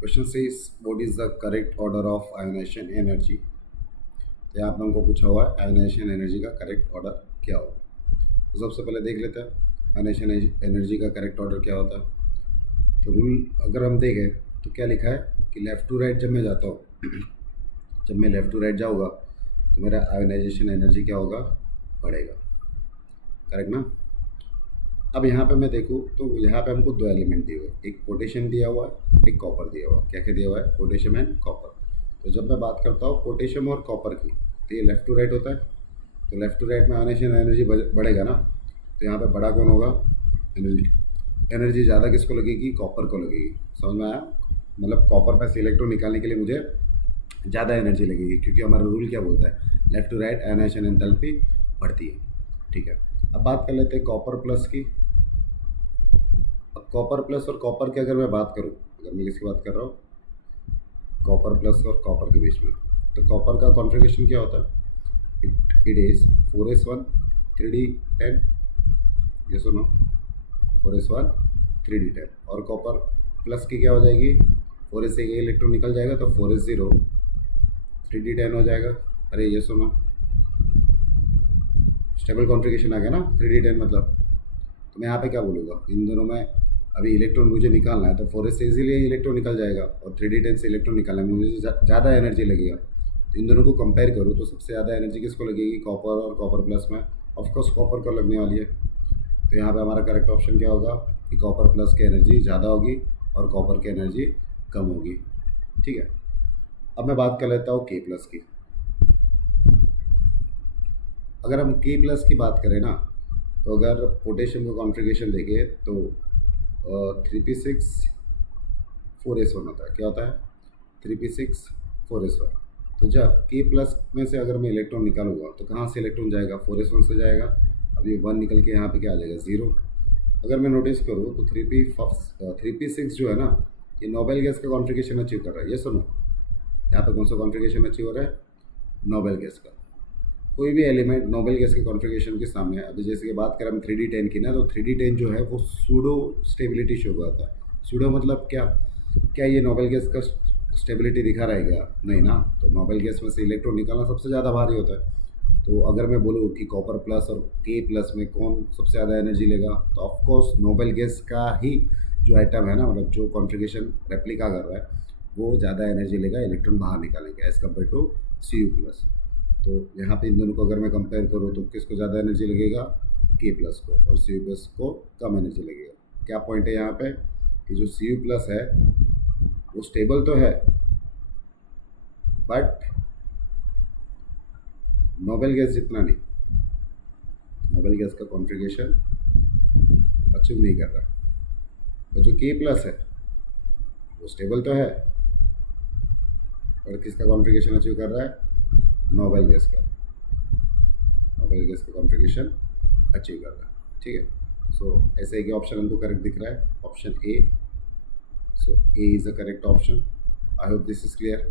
Question says what is the correct order of ionisation energy. तो यहाँ पे हमको पूछा हुआ है आयोनाइजेशन एनर्जी का करेक्ट ऑर्डर क्या होगा। तो सबसे पहले देख लेते हैं आयोनाइजेशन एनर्जी का करेक्ट ऑर्डर क्या होता है। तो रूल अगर हम देखें तो क्या लिखा है कि लेफ़्ट टू राइट जब मैं जाता हूँ जब मैं लेफ़्ट टू राइट जाऊँगा तो मेरा आयोनाइजेशन एनर्जी क्या होगा, बढ़ेगा। करेक्ट ना। अब यहाँ पे मैं देखूँ तो यहाँ पे हमको दो एलिमेंट दिए हुए, एक पोटेशियम दिया हुआ है, एक कॉपर दिया हुआ है। क्या क्या दिया हुआ है, पोटेशियम एंड कॉपर। तो जब मैं बात करता हूँ पोटेशियम और कॉपर की, तो ये लेफ़्ट टू राइट होता है। तो लेफ़्ट टू राइट में आयोनाइजेशन एनर्जी बढ़ेगा ना। तो यहाँ पे बड़ा कौन होगा, एनर्जी। एनर्जी ज़्यादा किसको लगेगी, कॉपर को लगेगी। समझ में आया। मतलब कॉपर में से इलेक्ट्रॉन निकालने के लिए मुझे ज़्यादा एनर्जी लगेगी, क्योंकि हमारा रूल क्या बोलता है, left to right ionisation enthalpy बढ़ती है। ठीक है। अब बात कर लेते हैं कॉपर प्लस की। अब कॉपर प्लस और कॉपर की अगर मैं बात करूं, अगर मैं किसकी बात कर रहा हूं, कॉपर प्लस और कॉपर के बीच में, तो कॉपर का कॉन्फ़िगरेशन क्या होता है, इट इज़ 4s1 3d10। ये सुनो, 4s1 3d10। और कॉपर प्लस की क्या हो जाएगी, 4s से एक इलेक्ट्रॉन निकल जाएगा तो 4s0 3d10 हो जाएगा। अरे ये सुनो, स्टेबल कॉन्फ़िगरेशन आ गया ना 3d10 मतलब। तो मैं यहाँ पे क्या बोलूँगा, इन दोनों में अभी इलेक्ट्रॉन मुझे निकालना है तो 4s से इजीली इलेक्ट्रॉन निकल जाएगा, और 3d10 से इलेक्ट्रॉन निकालना है मुझे ज़्यादा एनर्जी लगेगा। तो इन दोनों को कंपेयर करूँ तो सबसे ज़्यादा एनर्जी किसको लगेगी, कॉपर और कॉपर प्लस में ऑफकोर्स कॉपर को लगने वाली है। तो यहाँ पे हमारा करेक्ट ऑप्शन क्या होगा कि कॉपर प्लस की एनर्जी ज़्यादा होगी और कॉपर की एनर्जी कम होगी। ठीक है। अब मैं बात कर लेता हूँ के प्लस की। अगर हम के प्लस की बात करें ना, तो अगर पोटेशियम का कॉन्फ़िगरेशन देखें तो 3p6 4s1 होता है। क्या होता है, 3p6 4s1। तो जब के प्लस में से अगर मैं इलेक्ट्रॉन निकालूंगा तो कहाँ से इलेक्ट्रॉन जाएगा, 4s1 से जाएगा। अभी 1 निकल के यहाँ पे क्या आ जाएगा, 0। अगर मैं नोटिस करूँ तो 3p6 जो है ना, ये नोबेल गैस का कॉन्फ़िगरेशन अचीव कर रहा है। ये सुनो, यहाँ पे कौन सा कॉन्फ़िगरेशन अचीव हो रहा है, नोबेल गैस का। कोई भी एलिमेंट नोबेल गैस के कॉन्फ़िगरेशन के सामने, अभी जैसे कि बात करें हम 3d10 की ना, तो 3d10 जो है वो सूडो स्टेबिलिटी शो करता है। सूडो मतलब क्या, क्या ये नोबेल गैस का स्टेबिलिटी दिखा रहा है क्या, नहीं ना। तो नोबेल गैस में से इलेक्ट्रॉन निकालना सबसे ज़्यादा भारी होता है। तो अगर मैं बोलूँ कि कॉपर प्लस और के प्लस में कौन सबसे ज़्यादा एनर्जी लेगा, तो ऑफकोर्स नोबेल गैस का ही जो आइटम है ना, मतलब जो कॉन्फ़िगरेशन रेप्लिका कर रहा है, वो ज़्यादा एनर्जी लेगा इलेक्ट्रॉन बाहर निकालेंगे as compared to Cu plus. तो यहाँ पे इन दोनों को अगर मैं कंपेयर करूँ तो किसको ज़्यादा एनर्जी लगेगा, के प्लस को, और Cu प्लस को कम एनर्जी लगेगा। क्या पॉइंट है यहाँ पे कि जो Cu प्लस है वो स्टेबल तो है, बट नोबेल गैस जितना नहीं, नोबेल गैस का कॉन्फ़िगरेशन अचीव नहीं कर रहा। और जो के प्लस है वो स्टेबल तो है, और किसका कॉन्फ़िगरेशन अचीव कर रहा है, नोबेल गैस का। नोबेल गैस का कॉन्फ़िगरेशन अचीव कर रहा है। ठीक है। सो ऐसे एक ऑप्शन हमको करेक्ट दिख रहा है, option A. So A is the correct option. I hope this is clear.